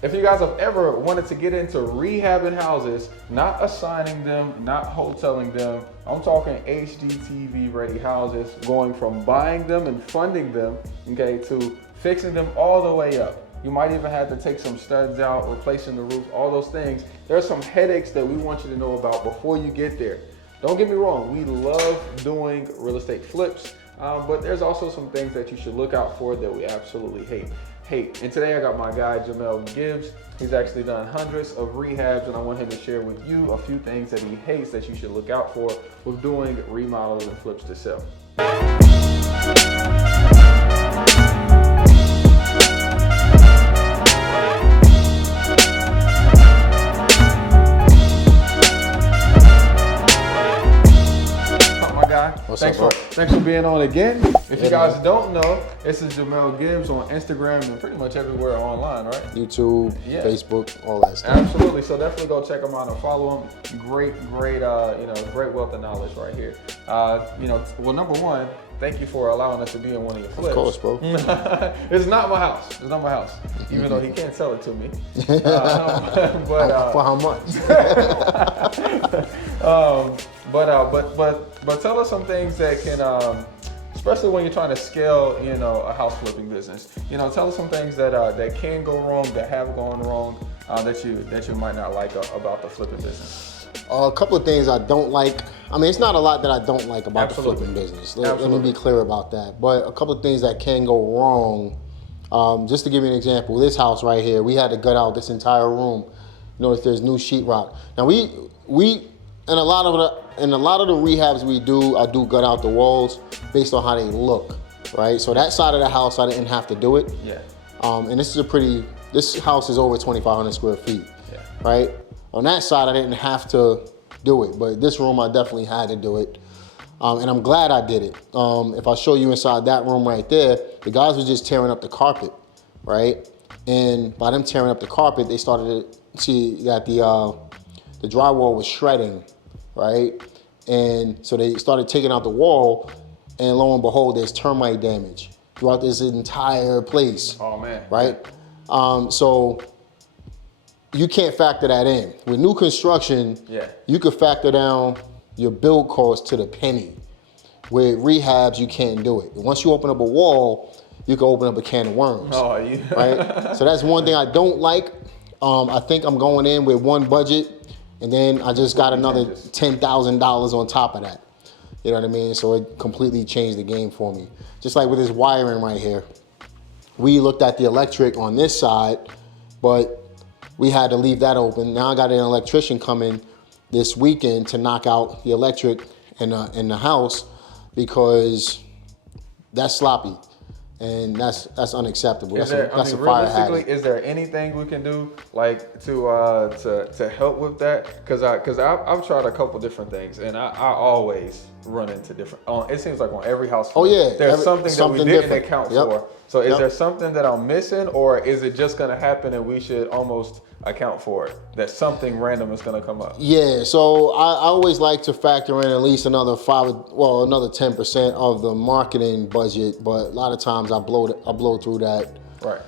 If you guys have ever wanted to get into rehabbing houses, not assigning them, not hoteling them, I'm talking HGTV ready houses, going from buying them and funding them, okay, to fixing them all the way up. You might even have to take some studs out, replacing the roof, all those things. There are some headaches that we want you to know about before you get there. Don't get me wrong, we love doing real estate flips, but there's also some things that you should look out for that we absolutely hate. And today I got my guy, Jamel Gibbs. He's actually done hundreds of rehabs, and I want him to share with you a few things that he hates that you should look out for with doing remodels and flips to sell. Thanks for being on again. If you guys don't know, this is Jamel Gibbs on Instagram and pretty much everywhere online, right? YouTube, Facebook, all that stuff. Absolutely. So definitely go check him out and follow him. Great wealth of knowledge right here. Well, number one, thank you for allowing us to be in one of your flips. Of course, bro. It's not my house. It's not my house. Even though he can't sell it to me. For how much? But tell us some things that can, especially when you're trying to scale, a house flipping business. Tell us some things that can go wrong, that have gone wrong, that you might not like about the flipping business. A couple of things I don't like. I mean, it's not a lot that I don't like about the flipping business. Let me be clear about that. But a couple of things that can go wrong. Just to give you an example, this house right here, we had to gut out this entire room. Notice there's new sheetrock. Now we and a lot of the rehabs we do, I do gut out the walls based on how they look, right? So that side of the house, I didn't have to do it. Yeah. And this house is over 2,500 square feet, right? On that side, I didn't have to do it, but this room, I definitely had to do it. And I'm glad I did it. If I show you inside that room right there, the guys were just tearing up the carpet, right? And by them tearing up the carpet, they started to see that the drywall was shredding, right? And so they started taking out the wall, and lo and behold, there's termite damage throughout this entire place. Oh man. Right? So you can't factor that in. With new construction, you could factor down your build cost to the penny. With rehabs, you can't do it. Once you open up a wall, you can open up a can of worms. Oh, yeah. Right? So that's one thing I don't like. I think I'm going in with one budget, and then I just got another $10,000 on top of that. You know what I mean? So it completely changed the game for me. Just like with this wiring right here. We looked at the electric on this side, but we had to leave that open. Now I got an electrician coming this weekend to knock out the electric in the house because that's sloppy. And that's unacceptable. That's a fire hazard. Is there anything we can do like to help with that? Because I've tried a couple different things, and I always run into different. It seems like on every house. Oh yeah, there's something that we didn't account for. So is Yep. there something that I'm missing, or is it just going to happen and we should almost account for it? That something random is going to come up. Yeah. So I always like to factor in at least another 10% of the marketing budget, but a lot of times I blow through that. Right.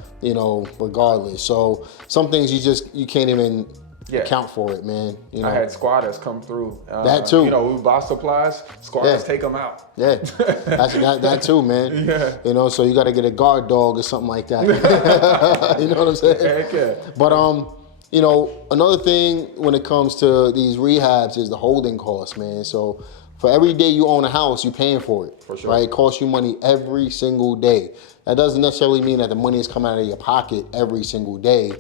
Regardless. So some things you can't even account for it, man. I had squatters come through. That too. We buy supplies, squatters take them out. Yeah, that too, man. Yeah. So you got to get a guard dog or something like that. You know what I'm saying? Heck yeah. But another thing when it comes to these rehabs is the holding costs, man. So for every day you own a house, you're paying for it. For sure. Right? It costs you money every single day. That doesn't necessarily mean that the money is coming out of your pocket every single day,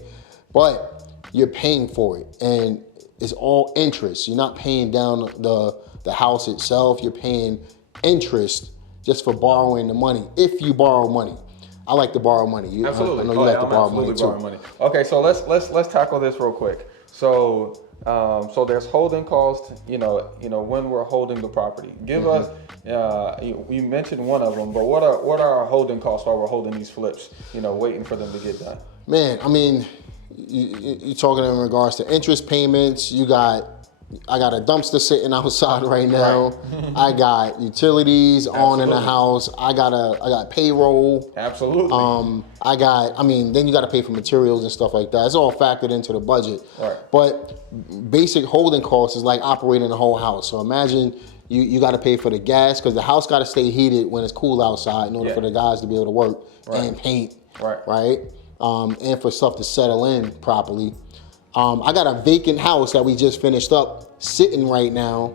but you're paying for it, and it's all interest. You're not paying down the house itself. You're paying interest just for borrowing the money. If you borrow money, I like to borrow money. Absolutely. I know you like to borrow money too. Okay, so let's tackle this real quick. So there's holding costs. When we're holding the property, give us. You mentioned one of them, but what are our holding costs while we're holding these flips? Waiting for them to get done. Man, I mean, you're talking in regards to interest payments. You got I got a dumpster sitting outside right now. I got utilities on in the house. I got payroll. Absolutely. Then you got to pay for materials and stuff like that. It's all factored into the budget. Right. But basic holding costs is like operating the whole house. So imagine you got to pay for the gas because the house got to stay heated when it's cool outside in order for the guys to be able to work and paint. Right. And for stuff to settle in properly. I got a vacant house that we just finished up sitting right now,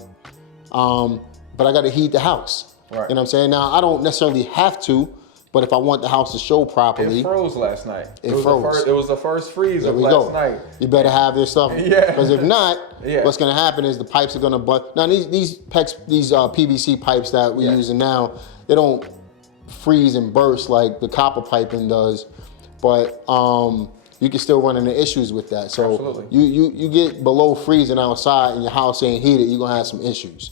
but I got to heat the house. Right. You know what I'm saying? Now, I don't necessarily have to, but if I want the house to show properly. It froze last night. It froze. It was the first freeze of last night. You better have this stuff. Yeah. Because if not, what's going to happen is the pipes are going to bust. Now, these PVC pipes that we're using now, they don't freeze and burst like the copper piping does, but you can still run into issues with that. So you get below freezing outside and your house ain't heated, you're gonna have some issues.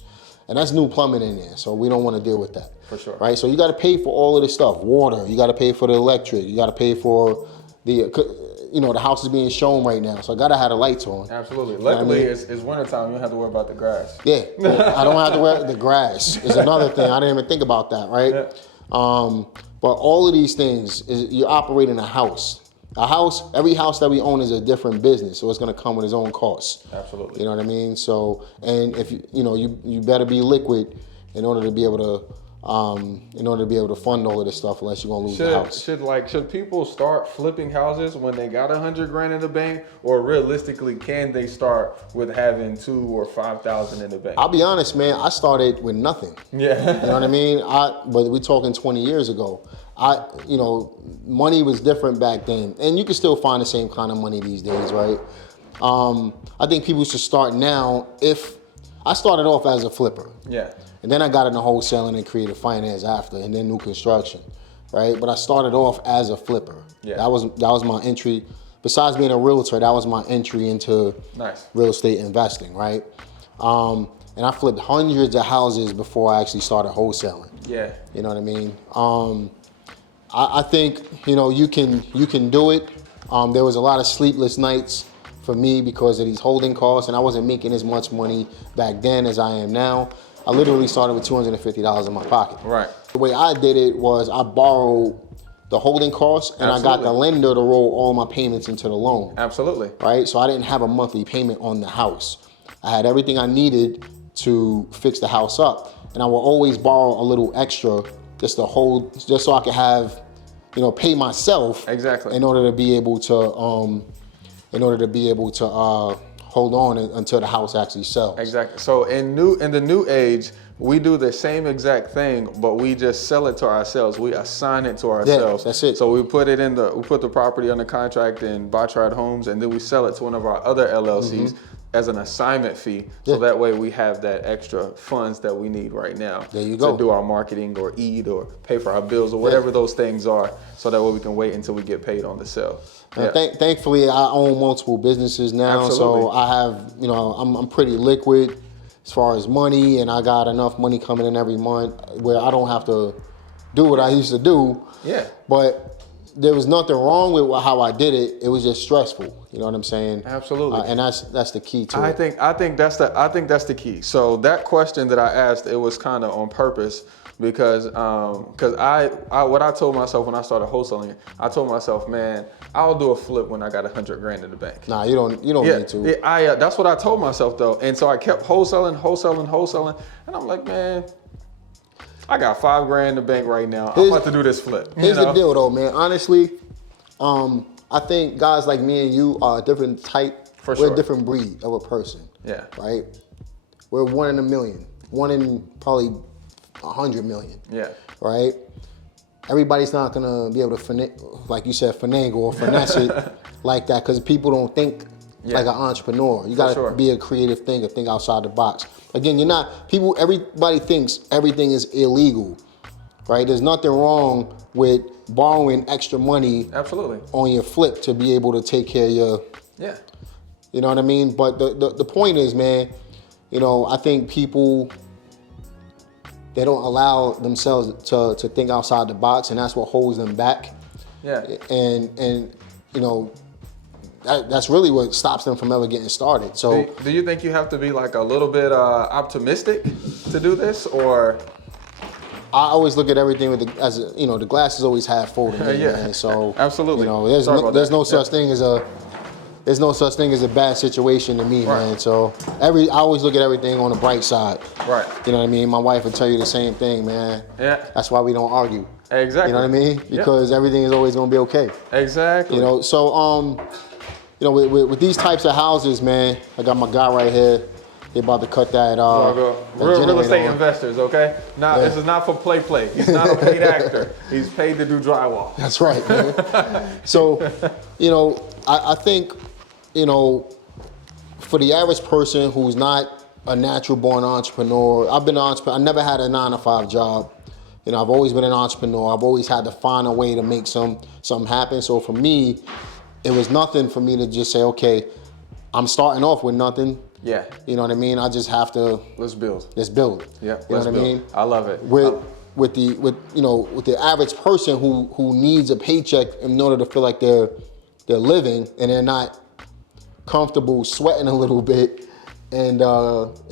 And that's new plumbing in there, so we don't want to deal with that. For sure. Right? So you got to pay for all of this stuff. Water, you got to pay for the electric, you got to pay for the house is being shown right now, so I got to have the lights on. Absolutely. Luckily, it's wintertime, you don't have to worry about the grass. Yeah, I don't have to worry the grass. Is another thing. I didn't even think about that, right? Yeah. But all of these things, you're operating a house. Every house that we own is a different business, so it's going to come with its own costs. Absolutely. You know what I mean? So, and if you better be liquid in order to be able to fund all of this stuff, unless you're going to lose the house. Should people start flipping houses when they got $100,000 in the bank, or realistically, can they start with having $2,000 or $5,000 in the bank? I'll be honest, man. I started with nothing. Yeah. You know what I mean? But we're talking 20 years ago. Money was different back then, and you can still find the same kind of money these days, right? I think people should start now. If I started off as a flipper, and then I got into wholesaling and creative finance after, and then new construction, right? But I started off as a flipper. Yeah. That was my entry. Besides being a realtor, that was my entry into real estate investing, right? And I flipped hundreds of houses before I actually started wholesaling. Yeah. You know what I mean? I think you can do it. There was a lot of sleepless nights for me because of these holding costs, and I wasn't making as much money back then as I am now. I literally started with $250 in my pocket. Right. The way I did it was I borrowed the holding costs and I got the lender to roll all my payments into the loan. Absolutely. Right. So I didn't have a monthly payment on the house. I had everything I needed to fix the house up, and I will always borrow a little extra just so I could have, pay myself in order to be able to hold on until the house actually sells. Exactly. So in the new age, we do the same exact thing, but we just sell it to ourselves. We assign it to ourselves. Yeah, that's it. So we put the property under contract in Botrad Homes, and then we sell it to one of our other LLCs as an assignment fee. So that way we have that extra funds that we need right now. There you go. To do our marketing or eat or pay for our bills or whatever those things are. So that way we can wait until we get paid on the sale. Yeah. Thankfully, I own multiple businesses now. Absolutely. So I have, I'm pretty liquid as far as money, and I got enough money coming in every month where I don't have to do what I used to do. Yeah. But there was nothing wrong with how I did it. It was just stressful. You know what I'm saying? Absolutely. And that's the key to it. I think that's the key. So that question that I asked, it was kind of on purpose because I what I told myself when I started wholesaling, I told myself, man, I'll do a flip when I got $100,000 in the bank. Nah, you don't need to. Yeah, that's what I told myself though, and so I kept wholesaling, and I'm like, man, I got $5,000 in the bank right now. I'm about to do this flip. Here's the deal though, man. Honestly, I think guys like me and you are a different type. For sure. We're a different breed of a person. Yeah. Right? We're 1 in a million. 1 in probably 100 million. Yeah. Right? Everybody's not gonna be able to, like you said, finagle or finesse it like that, because people don't think like an entrepreneur. You gotta be a creative thinker, think outside the box. Again, everybody thinks everything is illegal, right? There's nothing wrong with borrowing extra money on your flip to be able to take care of your, you know what I mean? But the point is, man, I think people, they don't allow themselves to think outside the box, and that's what holds them back. Yeah. And that's really what stops them from ever getting started. So Do you think you have to be like a little bit optimistic to do this, or? I always look at everything with the glass is always half full to me, Yeah. man. So Absolutely. there's no such thing as a bad situation to me, Right. man. So I always look at everything on the bright side. Right. You know what I mean? My wife would tell you the same thing, man. Yeah. That's why we don't argue. Exactly. You know what I mean? Because everything is always gonna be okay. Exactly. You know, so with these types of houses, man, I got my guy right here. They're about to cut that. Real estate on. investors, okay? This is not for play. He's not a paid actor. He's paid to do drywall. That's right, man. So, I think, for the average person who's not a natural born entrepreneur, I've been an entrepreneur. I never had a 9-to-5 job. I've always been an entrepreneur. I've always had to find a way to make something happen. So for me, it was nothing for me to just say, okay, I'm starting off with nothing. Yeah. You know what I mean? I just have to Let's build. Yeah. You know what I mean? I love it. With the average person who needs a paycheck in order to feel like they're living and they're not comfortable sweating a little bit and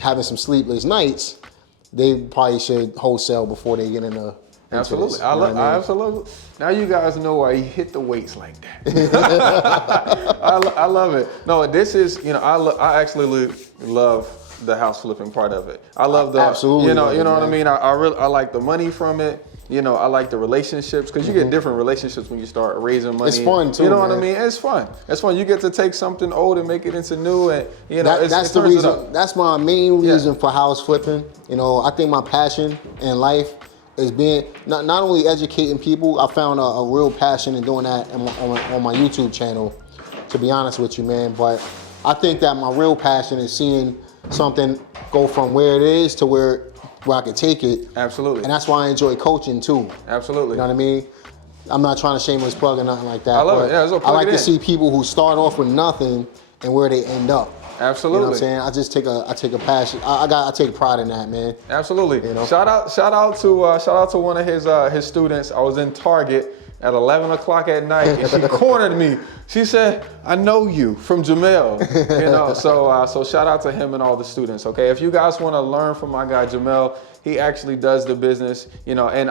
having some sleepless nights, they probably should wholesale before they get into Absolutely. this, Absolutely. Now you guys know why he hit the weights like that. I love it. No, this is, I actually love the house flipping part of it. I love the, Absolutely, you know man. what I mean? I like the money from it. I like the relationships because you get different relationships when you start raising money. It's fun too. You know what man. I mean? It's fun. It's fun. You get to take something old and make it into new, and That's the reason. That's my main reason for house flipping. I think my passion in life is being not only educating people. I found a real passion in doing that on my YouTube channel. To be honest with you, man, but I think that my real passion is seeing something go from where it is to where I can take it. Absolutely. And that's why I enjoy coaching too. Absolutely. You know what I mean? I'm not trying to shameless plug or nothing like that. I love it. Yeah, I like to see people who start off with nothing and where they end up. Absolutely. You know what I'm saying? I take a passion. I take pride in that, man. Absolutely. Shout out to one of his students. I was in Target at 11 o'clock at night, and she cornered me. She said, "I know you from Jamel." So shout out to him and all the students. Okay, if you guys want to learn from my guy Jamel, he actually does the business. And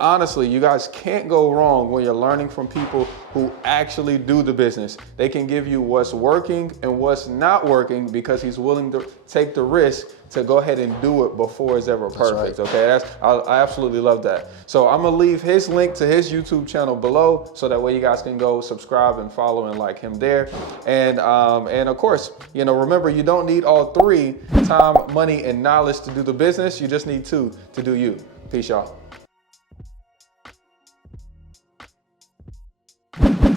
honestly, you guys can't go wrong when you're learning from people who actually do the business. They can give you what's working and what's not working because he's willing to take the risk to go ahead and do it before it's ever perfect. Right. Okay, I absolutely love that. So I'm gonna leave his link to his YouTube channel below, so that way you guys can go subscribe and follow and like him there. And of course, remember, you don't need all three: time, money, and knowledge to do the business. You just need two to do you. Peace, y'all.